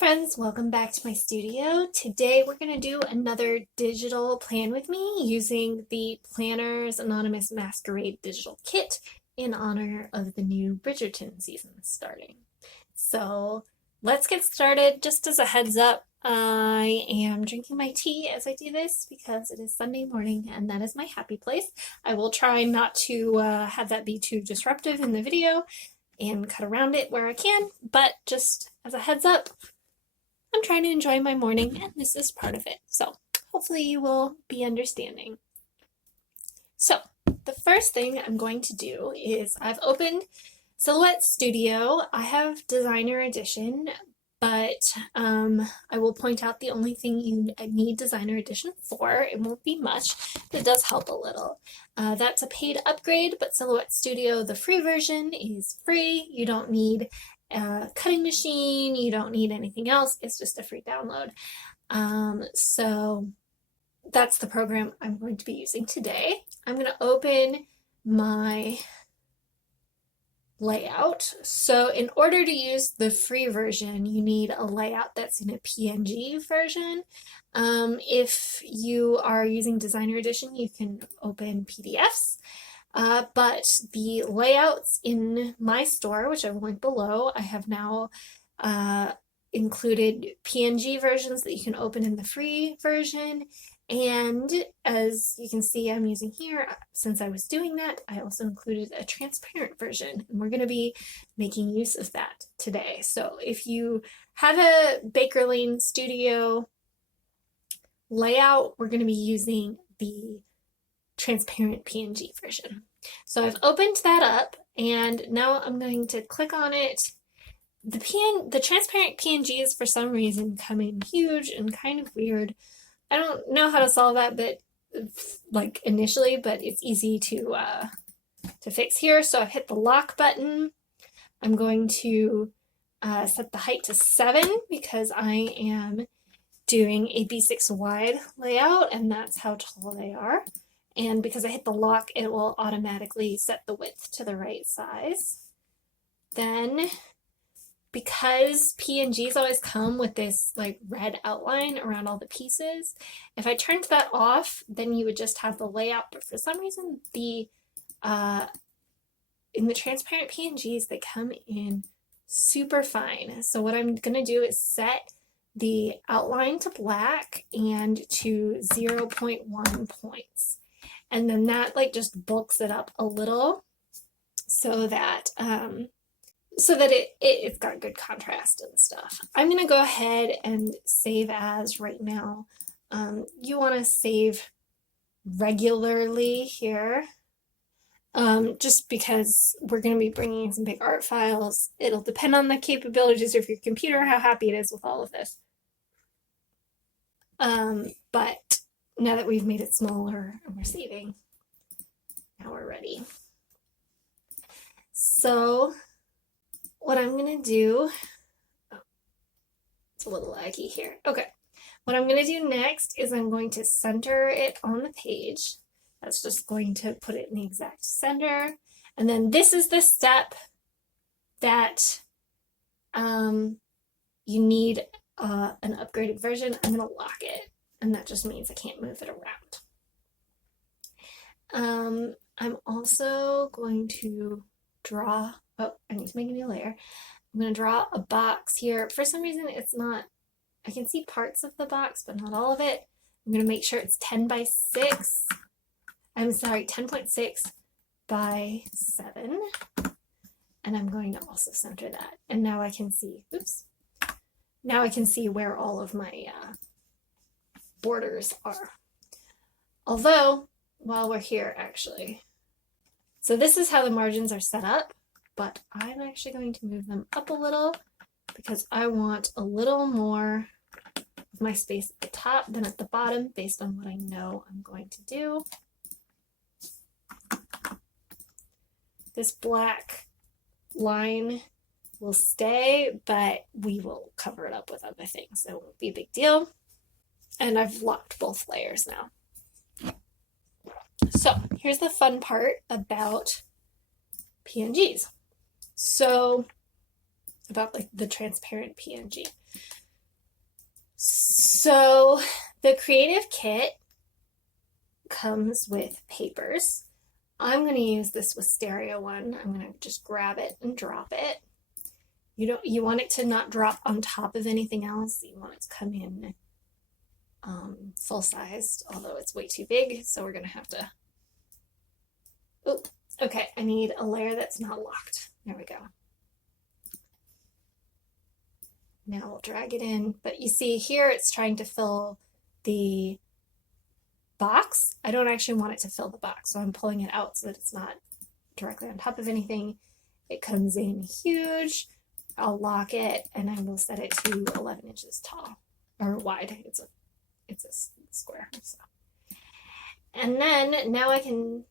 friends, welcome back to my studio. Today we're going to do another digital plan with me using the Planner's Anonymous Masquerade digital kit in honor of the new Bridgerton season starting. So let's get started. Just as a heads up, I am drinking my tea as I do this because it is Sunday morning and that is my happy place. I will try not to have that be too disruptive in the video and cut around it where I can, but just as a heads up, I'm trying to enjoy my morning and this is part of it. So hopefully you will be understanding. So the first thing I'm going to do is I've opened Silhouette Studio. I have Designer Edition, but I will point out the only thing you need Designer Edition for. It won't be much, but it does help a little. That's a paid upgrade, but Silhouette Studio, the free version, is free. You don't need a cutting machine, you don't need anything else. It's just a free download. So that's the program I'm going to be using today. I'm going to open my layout. So in order to use the free version, you need a layout that's in a PNG version. If you are using Designer Edition, you can open PDFs. But the layouts in my store, which I've linked below, I have now included PNG versions that you can open in the free version. And as you can see, I'm using here, since I was doing that, I also included a transparent version, and we're going to be making use of that today. So if you have a Baker Lane Studio layout, we're going to be using the transparent PNG version. So I've opened that up and now I'm going to click on it. The transparent PNGs for some reason come in huge and kind of weird. I don't know how to solve that, but like initially, but it's easy to fix here. So I've hit the lock button. I'm going to set the height to 7 because I am doing a B6 wide layout and that's how tall they are. And because I hit the lock, it will automatically set the width to the right size. Then, because PNGs always come with this like red outline around all the pieces, if I turned that off, then you would just have the layout. But for some reason, in the transparent PNGs, they come in super fine. So what I'm gonna do is set the outline to black and to 0.1 points. And then that like just bulks it up a little so that it's got good contrast and stuff. I'm gonna go ahead and save as right now. You want to save regularly here, just because we're gonna be bringing in some big art files. It'll depend on the capabilities of your computer, how happy it is with all of this. But now that we've made it smaller and we're saving, now we're ready. So what I'm gonna do, it's a little laggy here. Okay, what I'm gonna do next is I'm going to center it on the page. That's just going to put it in the exact center. And then this is the step that you need an upgraded version. I'm gonna lock it. And that just means I can't move it around. I'm also going to draw, I need to make a new layer. I'm going to draw a box here. For some reason, it's not, I can see parts of the box, but not all of it. I'm going to make sure it's 10 by 6. I'm sorry, 10.6 by 7. And I'm going to also center that. And now I can see, oops. Now I can see where all of my borders are. Although, while we're here actually, so this is how the margins are set up, but I'm actually going to move them up a little because I want a little more of my space at the top than at the bottom based on what I know I'm going to do. This black line will stay, but we will cover it up with other things, so it won't be a big deal. And I've locked both layers now. So here's the fun part about PNGs. So about like the transparent PNG. So the creative kit comes with papers. I'm going to use this wisteria one. I'm going to just grab it and drop it. You want it to not drop on top of anything else. You want it to come in full sized, although it's way too big, so we're going to have to. Oh, okay, I need a layer that's not locked. There we go. Now we'll drag it in, but you see here it's trying to fill the box. I don't actually want it to fill the box, so I'm pulling it out so that it's not directly on top of anything. It comes in huge. I'll lock it and I will set it to 11 inches tall or wide. It's a square. So. And then now I can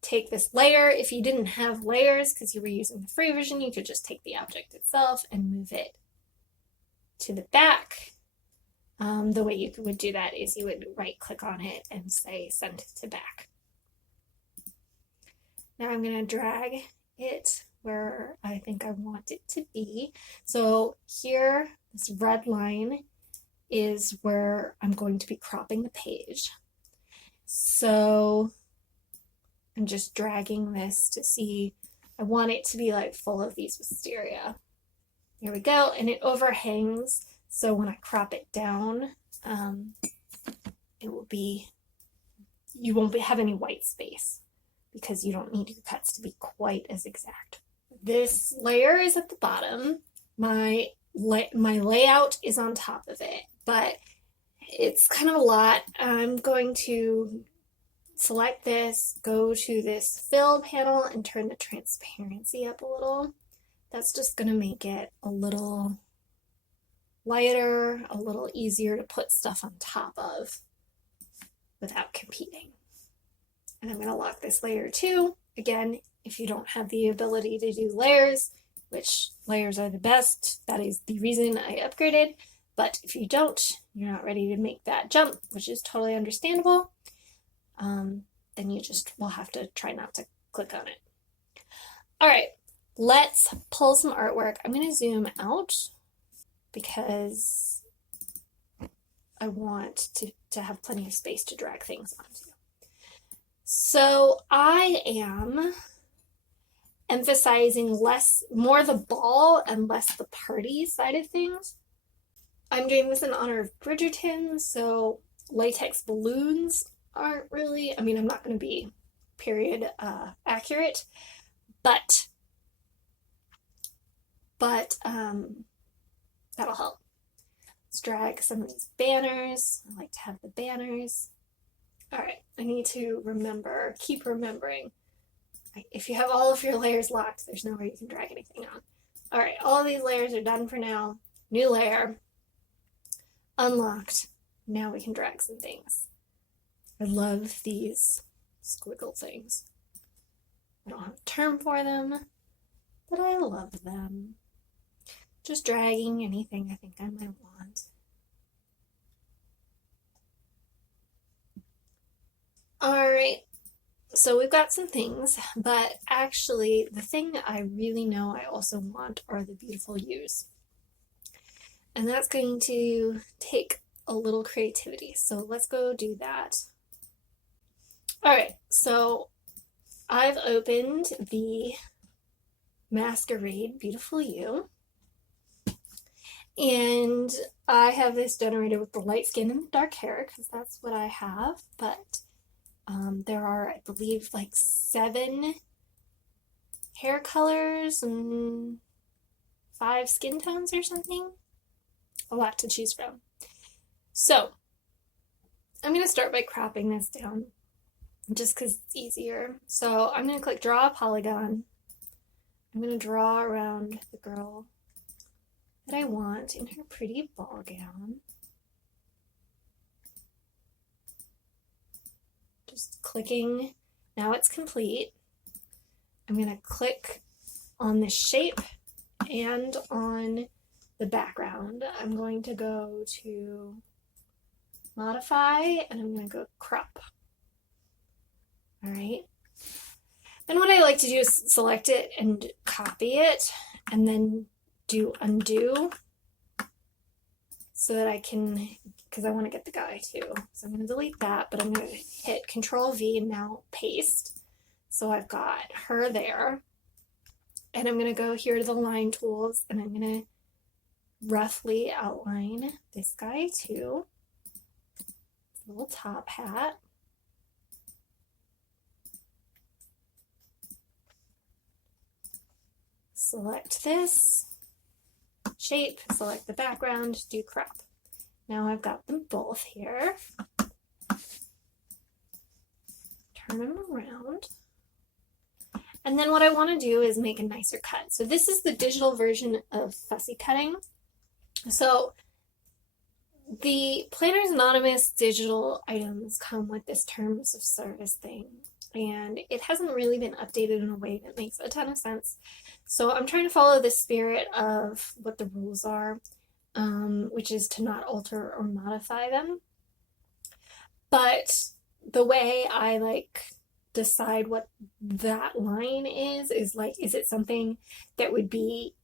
take this layer. If you didn't have layers because you were using the free version, you could just take the object itself and move it to the back. The way you would do that is you would right click on it and say send to back. Now I'm going to drag it where I think I want it to be. So here, this red line is where I'm going to be cropping the page. So I'm just dragging this to see, I want it to be like full of these wisteria. Here we go, and it overhangs, so when I crop it down, it will be, you won't have any white space because you don't need your cuts to be quite as exact. This layer is at the bottom. My layout is on top of it, but it's kind of a lot. I'm going to select this, go to this fill panel, and turn the transparency up a little. That's just going to make it a little lighter, a little easier to put stuff on top of without competing. And I'm going to lock this layer too. Again, if you don't have the ability to do layers, which layers are the best, that is the reason I upgraded. But if you don't, you're not ready to make that jump, which is totally understandable, then you just will have to try not to click on it. All right. Let's pull some artwork. I'm going to zoom out because I want to have plenty of space to drag things onto. So I am emphasizing more the ball and less the party side of things. I'm doing this in honor of Bridgerton, so latex balloons aren't really, I mean, I'm not going to be period accurate, but that'll help. Let's drag some of these banners. I like to have the banners. All right, I need to keep remembering. If you have all of your layers locked, there's nowhere you can drag anything on. All right, all of these layers are done for now. New layer, unlocked. Now we can drag some things. I love these squiggle things. I don't have a term for them, but I love them. Just dragging anything I think I might want. All right, so we've got some things, but actually the thing I really know I also want are the beautiful U's. And that's going to take a little creativity, so let's go do that. All right, so I've opened the Masquerade Beautiful You. And I have this generated with the light skin and the dark hair because that's what I have, but there are, I believe, like 7 hair colors and 5 skin tones or something. A lot to choose from. So I'm going to start by cropping this down just because it's easier. So I'm going to click draw a polygon. I'm going to draw around the girl that I want in her pretty ball gown. Just clicking. Now it's complete. I'm going to click on the shape and on the background. I'm going to go to modify and I'm going to go crop. All right. Then what I like to do is select it and copy it and then do undo, so that I can, because I want to get the guy too. So I'm going to delete that, but I'm going to hit Control V and now paste. So I've got her there. And I'm going to go here to the line tools and I'm going to roughly outline this guy too. Little top hat. Select this shape, select the background, do crop. Now I've got them both here. Turn them around. And then what I want to do is make a nicer cut. So this is the digital version of fussy cutting. So the Planners Anonymous digital items come with this terms of service thing, and it hasn't really been updated in a way that makes a ton of sense. So I'm trying to follow the spirit of what the rules are, which is to not alter or modify them. But the way I decide what that line is is it something that would be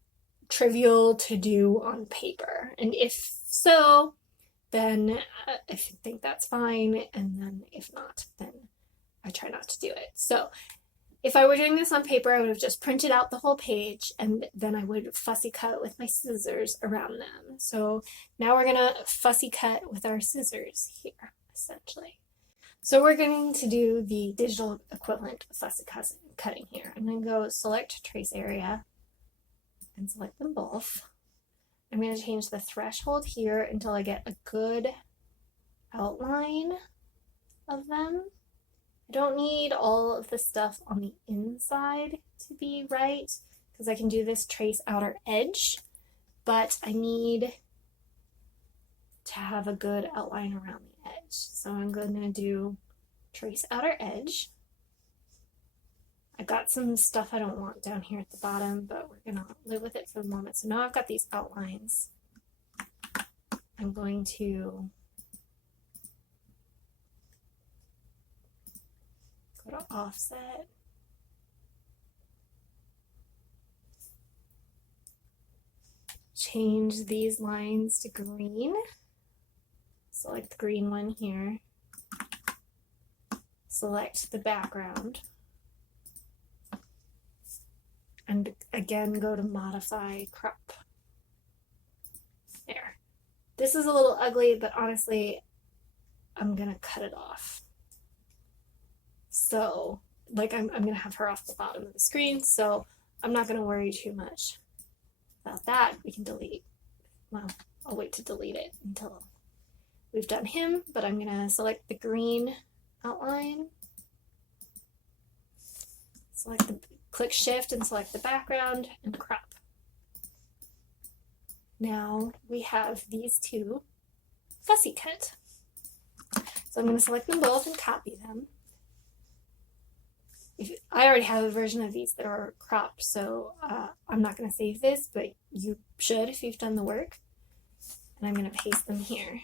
trivial to do on paper? And if so, then I think that's fine, and then if not, then I try not to do it. So if I were doing this on paper, I would have just printed out the whole page, and then I would fussy cut with my scissors around them. So now we're gonna fussy cut with our scissors here, essentially. So we're going to do the digital equivalent of fussy cutting here. I'm gonna go select trace area and select them both. I'm going to change the threshold here until I get a good outline of them. I don't need all of the stuff on the inside to be right, because I can do this trace outer edge, but I need to have a good outline around the edge. So I'm going to do trace outer edge. I've got some stuff I don't want down here at the bottom, but we're gonna live with it for the moment. So now I've got these outlines. I'm going to go to offset. Change these lines to green. Select the green one here. Select the background. And again, go to modify crop. There. This is a little ugly, but honestly, I'm gonna cut it off. So, I'm gonna have her off the bottom of the screen, so I'm not gonna worry too much about that. We can delete. Well, I'll wait to delete it until we've done him, but I'm gonna select the green outline. Click shift and select the background and crop. Now we have these two fussy cut. So I'm going to select them both and copy them. I already have a version of these that are cropped, so I'm not going to save this, but you should if you've done the work. And I'm going to paste them here.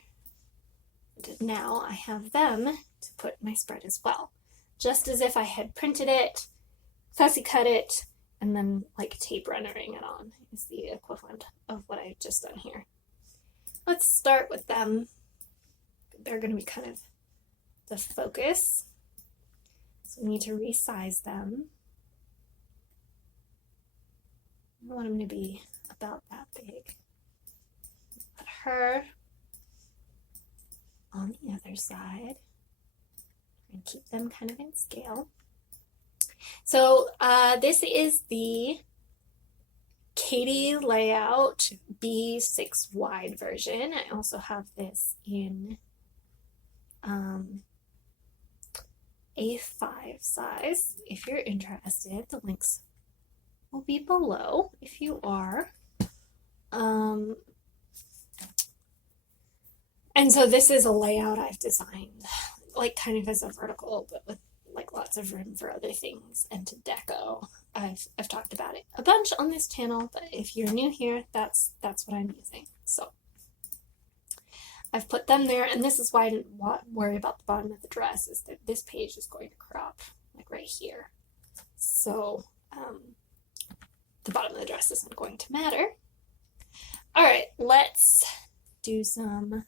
And now I have them to put in my spread as well, just as if I had printed it, fussy cut it, and then tape rendering it on is the equivalent of what I've just done here. Let's start with them. They're going to be kind of the focus. So we need to resize them. I want them to be about that big. Put her on the other side and keep them kind of in scale. So this is the Katie layout B6 wide version. I also have this in A5 size. If you're interested, the links will be below if you are. And so this is a layout I've designed kind of as a vertical, but with lots of room for other things and to deco. I've talked about it a bunch on this channel, but if you're new here, that's what I'm using. So I've put them there, and this is why I didn't worry about the bottom of the dress, is that this page is going to crop right here. So the bottom of the dress isn't going to matter. All right, let's do some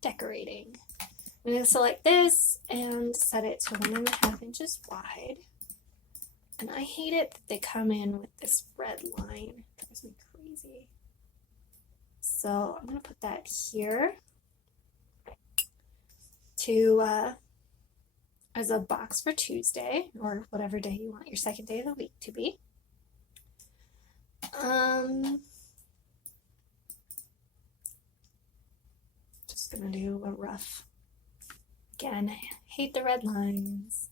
decorating. I'm going to select this and set it to 1.5 inches wide. And I hate it that they come in with this red line. It drives me crazy. So I'm going to put that here to as a box for Tuesday, or whatever day you want your second day of the week to be. Just gonna do a rough, again, I hate the red lines.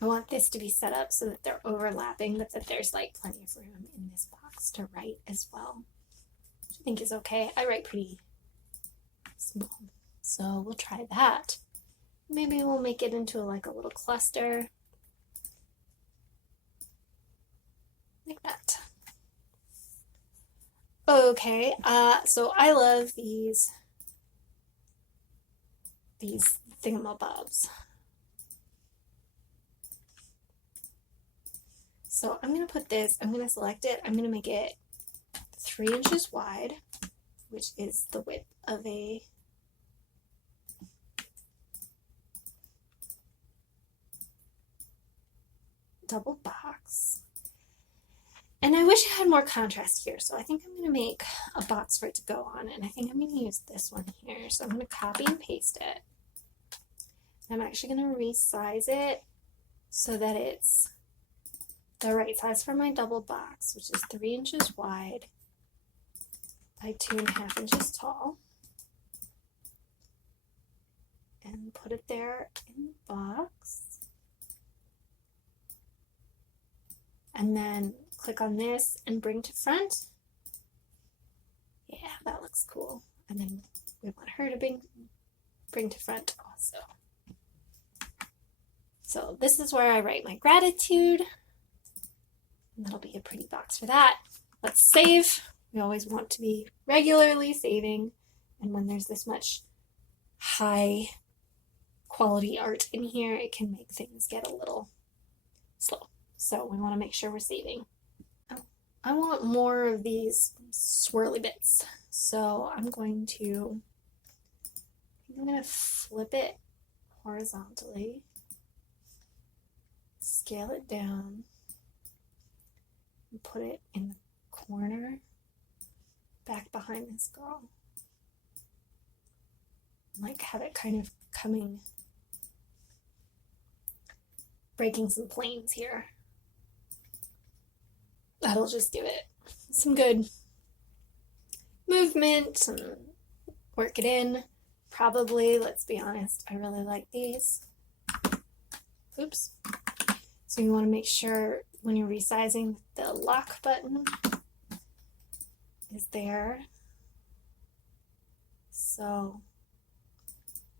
I want this to be set up so that they're overlapping, but that there's like plenty of room in this box to write as well, which I think is okay. I write pretty small, so we'll try that. Maybe we'll make it into like a little cluster, like that. Okay, so I love these thingamabobs. So I'm going to put this, I'm going to select it, I'm going to make it 3 inches wide, which is the width of a double box. And I wish I had more contrast here, so I think I'm going to make a box for it to go on, and I think I'm going to use this one here. So I'm going to copy and paste it. I'm actually going to resize it so that it's the right size for my double box, which is 3 inches wide by 2.5 inches tall. And put it there in the box. And then click on this and bring to front. Yeah, that looks cool. And then we want her to bring to front also. So this is where I write my gratitude. And that'll be a pretty box for that. Let's save. We always want to be regularly saving. And when there's this much high quality art in here, it can make things get a little slow. So we want to make sure we're saving. Oh, I want more of these swirly bits. So I'm going to flip it horizontally, scale it down, and put it in the corner back behind this girl. Like have it kind of breaking some planes here. That'll just give it some good movement and work it in. Probably, let's be honest, I really like these. Oops. So you want to make sure when you're resizing the lock button is there. So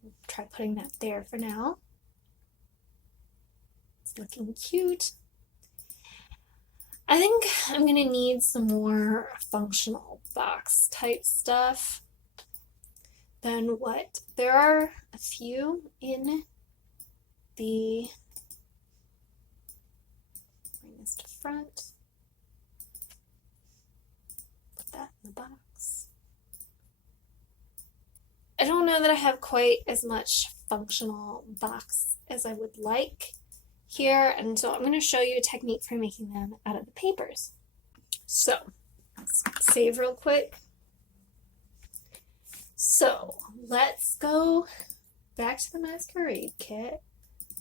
we'll try putting that there for now. It's looking cute. I think I'm going to need some more functional box type stuff than what there are a few in the, bring this to front, put that in the box. I don't know that I have quite as much functional box as I would like here, and so I'm going to show you a technique for making them out of the papers. So let's save real quick. So let's go back to the Masquerade kit.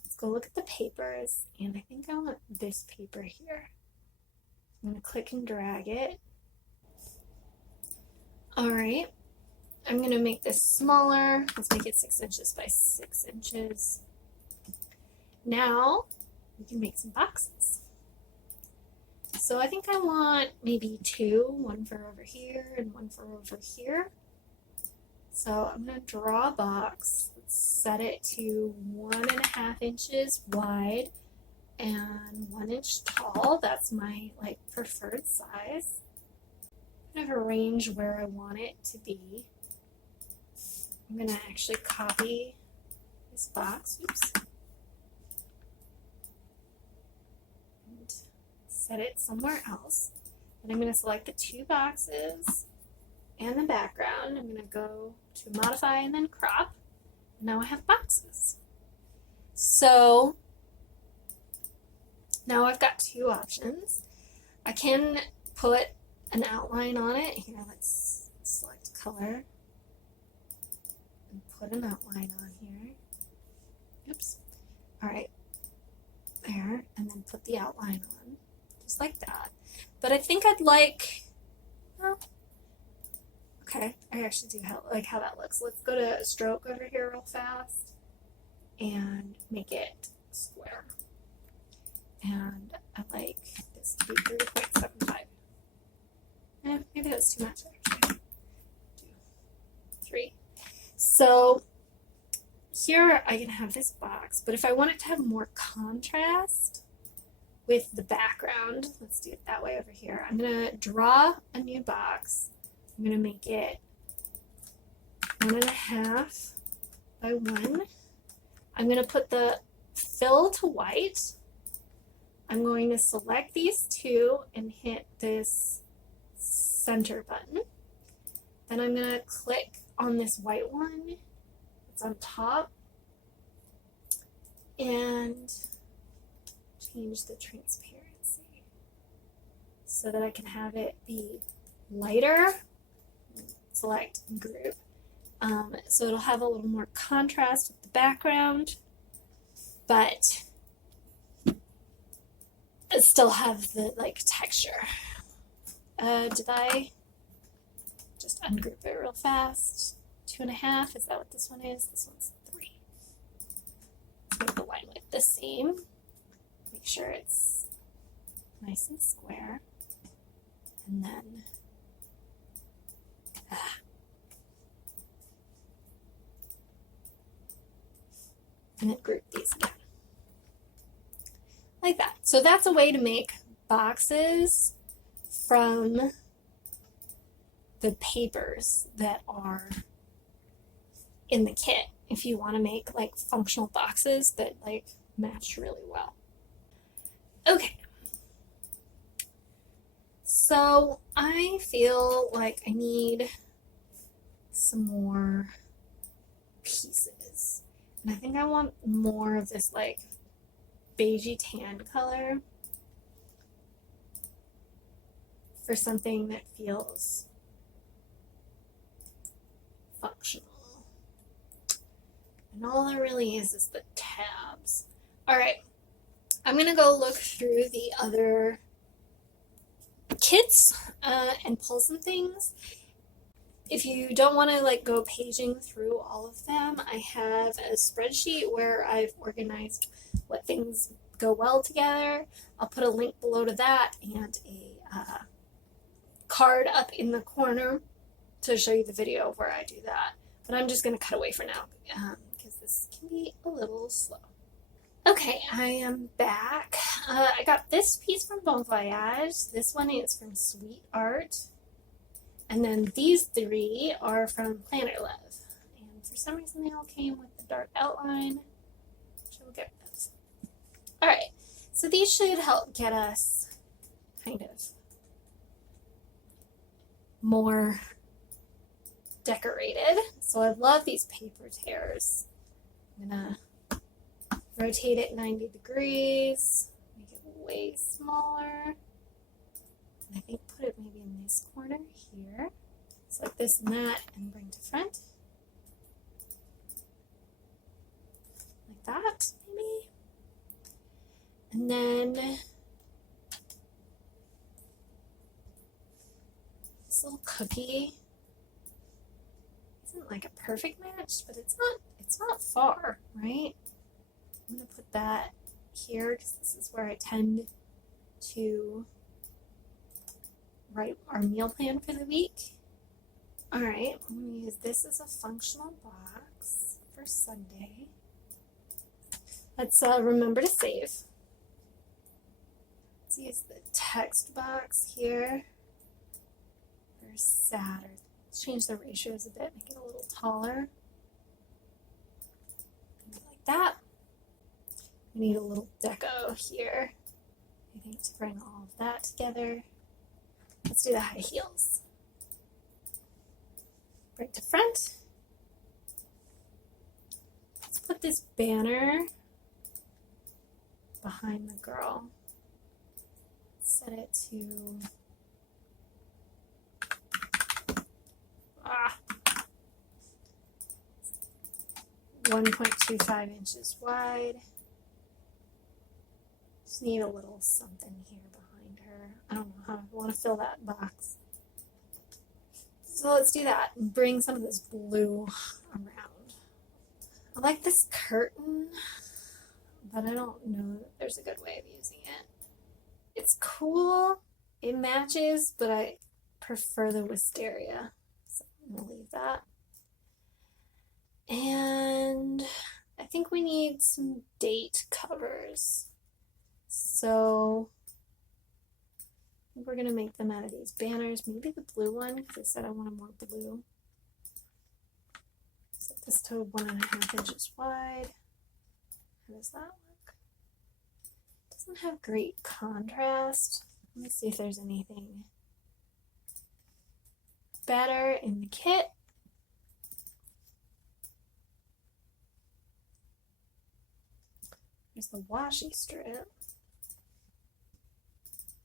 Let's go look at the papers, and I think I want this paper here. I'm going to click and drag it. All right, I'm going to make this smaller. Let's make it 6 inches by 6 inches. Now we can make some boxes. So I think I want maybe two, one for over here and one for over here. So I'm going to draw a box. Let's set it to 1.5 inches wide and 1 inch tall. That's my preferred size. I have a range where I want it to be. I'm going to actually copy this box. Oops. Set it somewhere else. And I'm going to select the two boxes and the background. I'm going to go to modify and then crop. And now I have boxes. So now I've got two options. I can put an outline on it. Here, let's select color and put an outline on here. Oops. All right, there, and then put the outline on, just like that. But I think I'd like, well, okay, I actually do like how that looks. Let's go to stroke over here real fast and make it square. And I like this to be 3.75. Maybe that's too much actually. 2, 3. So here I can have this box, but if I want it to have more contrast with the background, let's do it that way over here. I'm gonna draw a new box. I'm gonna make it 1.5 by 1. I'm gonna put the fill to white. I'm going to select these two and hit this center button. Then I'm gonna click on this white one that's on top and change the transparency so that I can have it be lighter. Select group. So it'll have a little more contrast with the background, but it still have the like texture. Did I just ungroup it real fast? 2.5, is that what this one is? This one's 3. Let's make the line width the same. Make sure it's nice and square. And then, and then group these again. Like that. So that's a way to make boxes from the papers that are in the kit if you want to make like functional boxes that like match really well. Okay. So I feel like I need some more pieces. And I think I want more of this like beigey tan color for something that feels functional. And all there really is the tabs. All right, I'm gonna go look through the other kits and pull some things. If you don't want to like go paging through all of them, I have a spreadsheet where I've organized what things go well together. I'll put a link below to that and a card up in the corner to show you the video of where I do that. But I'm just going to cut away for now because this can be a little slow. Okay, I am back. I got this piece from Bon Voyage. This one is from Sweet Art. And then these 3 are from Planner Love. And for some reason they all came with the dark outline. So we'll get those. Alright, so these should help get us kind of more decorated. So I love these paper tears. I'm gonna rotate it 90 degrees, make it way smaller. And I think put it maybe in this corner here. So like this and that, and bring to front. Like that, maybe. And then this little cookie isn't like a perfect match, but it's not far, right? I'm gonna put that here because this is where I tend to write our meal plan for the week. All right, I'm gonna use this as a functional box for Sunday. Let's remember to save. Let's use the text box here for Saturday. Let's change the ratios a bit, make it a little taller. Like that. We need a little deco here, I think, to bring all of that together. Let's do the high heels. Bring to front. Let's put this banner behind the girl. Set it to 1.25 inches wide. Just need a little something here behind her. I don't know how I want to fill that box. So let's do that and bring some of this blue around. I like this curtain, but I don't know that there's a good way of using it. It's cool, it matches, but I prefer the wisteria. So I'm gonna leave that. And I think we need some date covers. So we're gonna make them out of these banners. Maybe the blue one, because I said I wanted more blue. Set this to 1.5 inches wide. How does that look? Doesn't have great contrast. Let me see if there's anything better in the kit. There's the washi strip.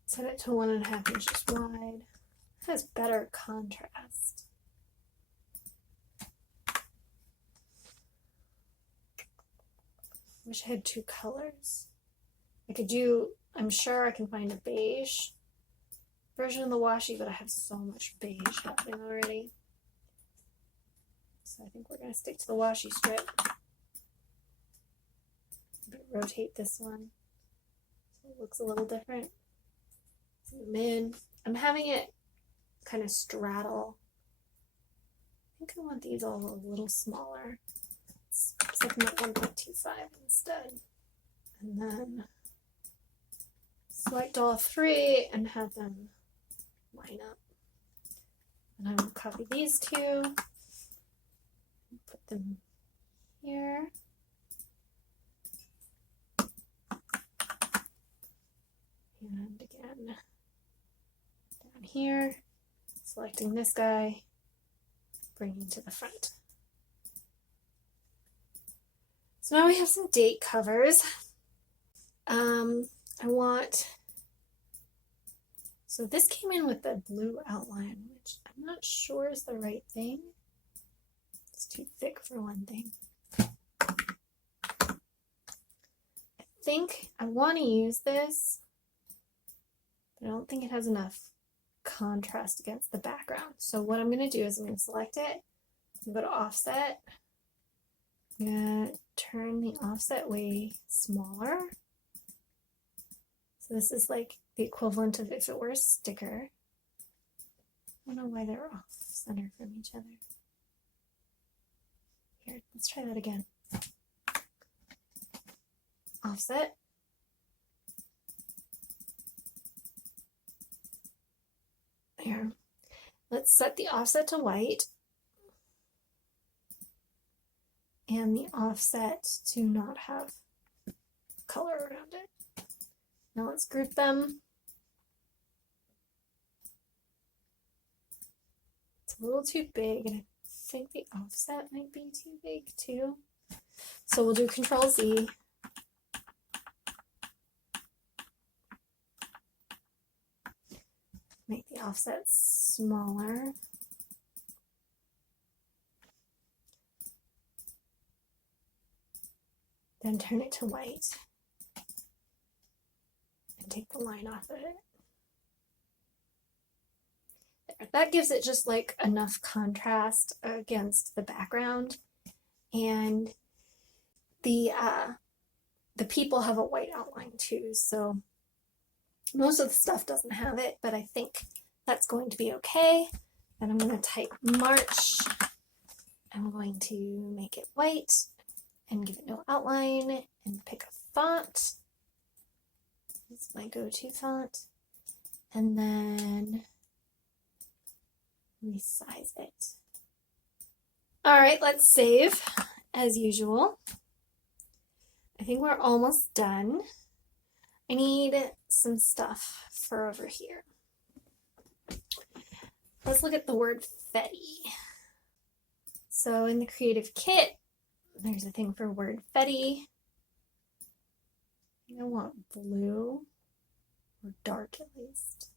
Set it to 1.5 inches wide. It has better contrast. Wish I had two colors. I could do, I'm sure I can find a beige version of the washi, but I have so much beige happening already. So I think we're going to stick to the washi strip. Rotate this one so it looks a little different. Zoom in. I'm having it kind of straddle. I think I want these all a little smaller. Let's set them at 1.25 instead. And then select all three and have them line up. And I will copy these two, put them here. And again, down here, selecting this guy, bringing to the front. So now we have some date covers. So this came in with the blue outline, which I'm not sure is the right thing. It's too thick for one thing. I think I want to use this, but I don't think it has enough contrast against the background. So what I'm going to do is I'm going to select it, I'm going to go to offset, I'm going to turn the offset way smaller. So this is like the equivalent of if it were a sticker. I don't know why they're off center from each other. Here, let's try that again. Offset. There. Let's set the offset to white and the offset to not have color around it. Now let's group them. It's a little too big, and I think the offset might be too big too. So we'll do Control Z. Make the offset smaller. Then turn it to white. And take the line off of it. There. That gives it just like enough contrast against the background. And the people have a white outline too, so most of the stuff doesn't have it, but I think that's going to be okay. And I'm going to type March. I'm going to make it white and give it no outline and pick a font. It's my go-to font. And then resize it. All right, let's save as usual. I think we're almost done. I need some stuff for over here. let's look at the word Fetty. So in the creative kit, there's a thing for word Fetty. I want blue, or dark at least.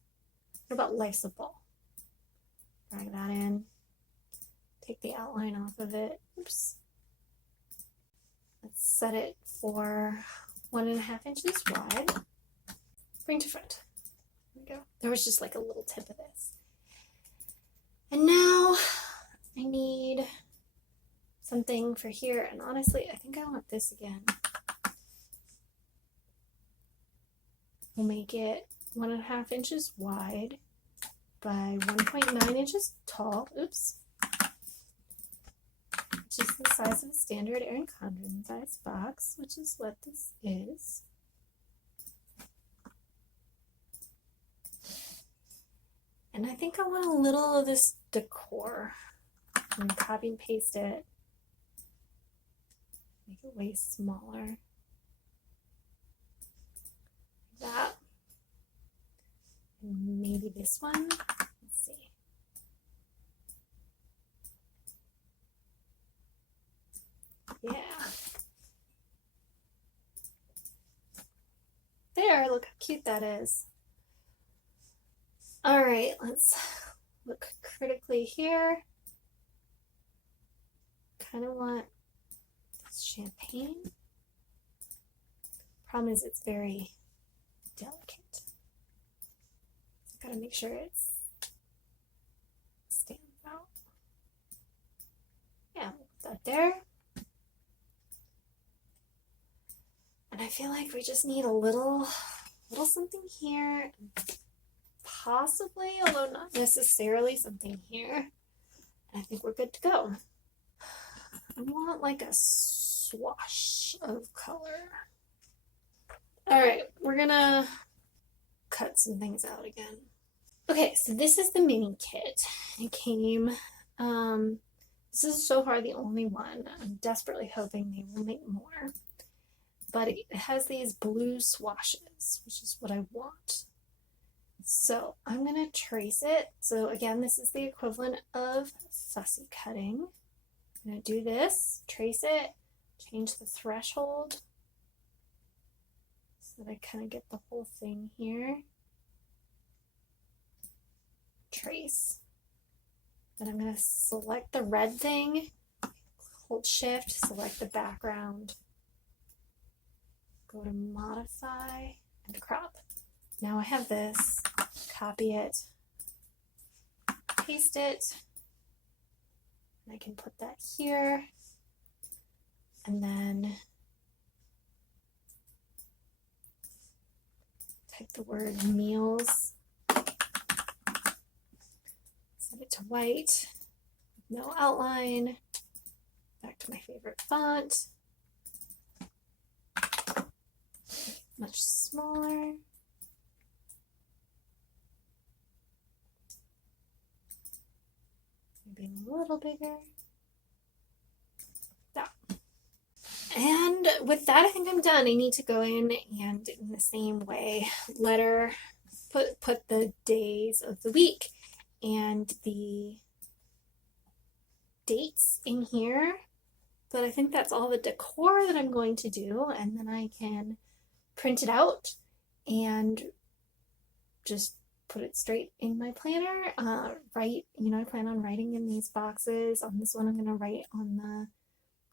What about Life's a Ball? Drag that in. Take the outline off of it. Oops. Let's set it for 1.5 inches wide. Bring to front. There we go. There was just like a little tip of this. And now I need something for here. And honestly, I think I want this again. We'll make it 1.5 inches wide by 1.9 inches tall. Oops. Which is the size of a standard Erin Condren size box, which is what this is. And I think I want a little of this decor. I'm going to copy and paste it. Make it way smaller. Like that. And maybe this one. Let's see. Yeah. There, look how cute that is. All right, let's look critically here. Kind of want this champagne. Problem is it's very delicate. I've got to make sure it stands out. Yeah, we'll put that there. And I feel like we just need a little something here. Possibly, although not necessarily, something here. And I think we're good to go. I want like a swash of color. All right, we're gonna cut some things out again. Okay, so this is the mini kit. It came, this is so far the only one. I'm desperately hoping they will make more. But it has these blue swashes, which is what I want. So I'm going to trace it. So again, this is the equivalent of fussy cutting. I'm going to do this, trace it, change the threshold so that I kind of get the whole thing here. Trace. Then I'm going to select the red thing, hold shift, select the background, go to modify and crop. Now I have this, copy it, paste it, and I can put that here, and then type the word meals, set it to white, no outline, back to my favorite font, much smaller. Maybe a little bigger. That. And with that, I think I'm done. I need to go in and in the same way, put the days of the week and the dates in here. But I think that's all the decor that I'm going to do, and then I can print it out and just put it straight in my planner. I plan on writing in these boxes. On this one, I'm going to write on the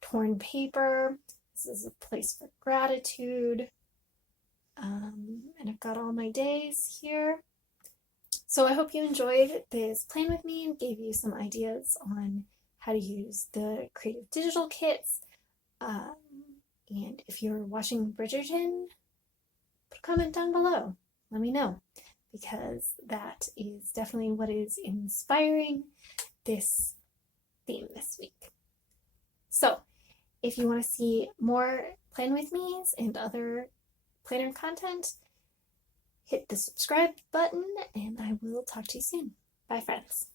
torn paper. This is a place for gratitude. And I've got all my days here. So I hope you enjoyed this plan with me and gave you some ideas on how to use the creative digital kits. And if you're watching Bridgerton, put a comment down below. Let me know, because that is definitely what is inspiring this theme this week. So if you want to see more Plan With Me's and other planner content, hit the subscribe button, and I will talk to you soon. Bye, friends.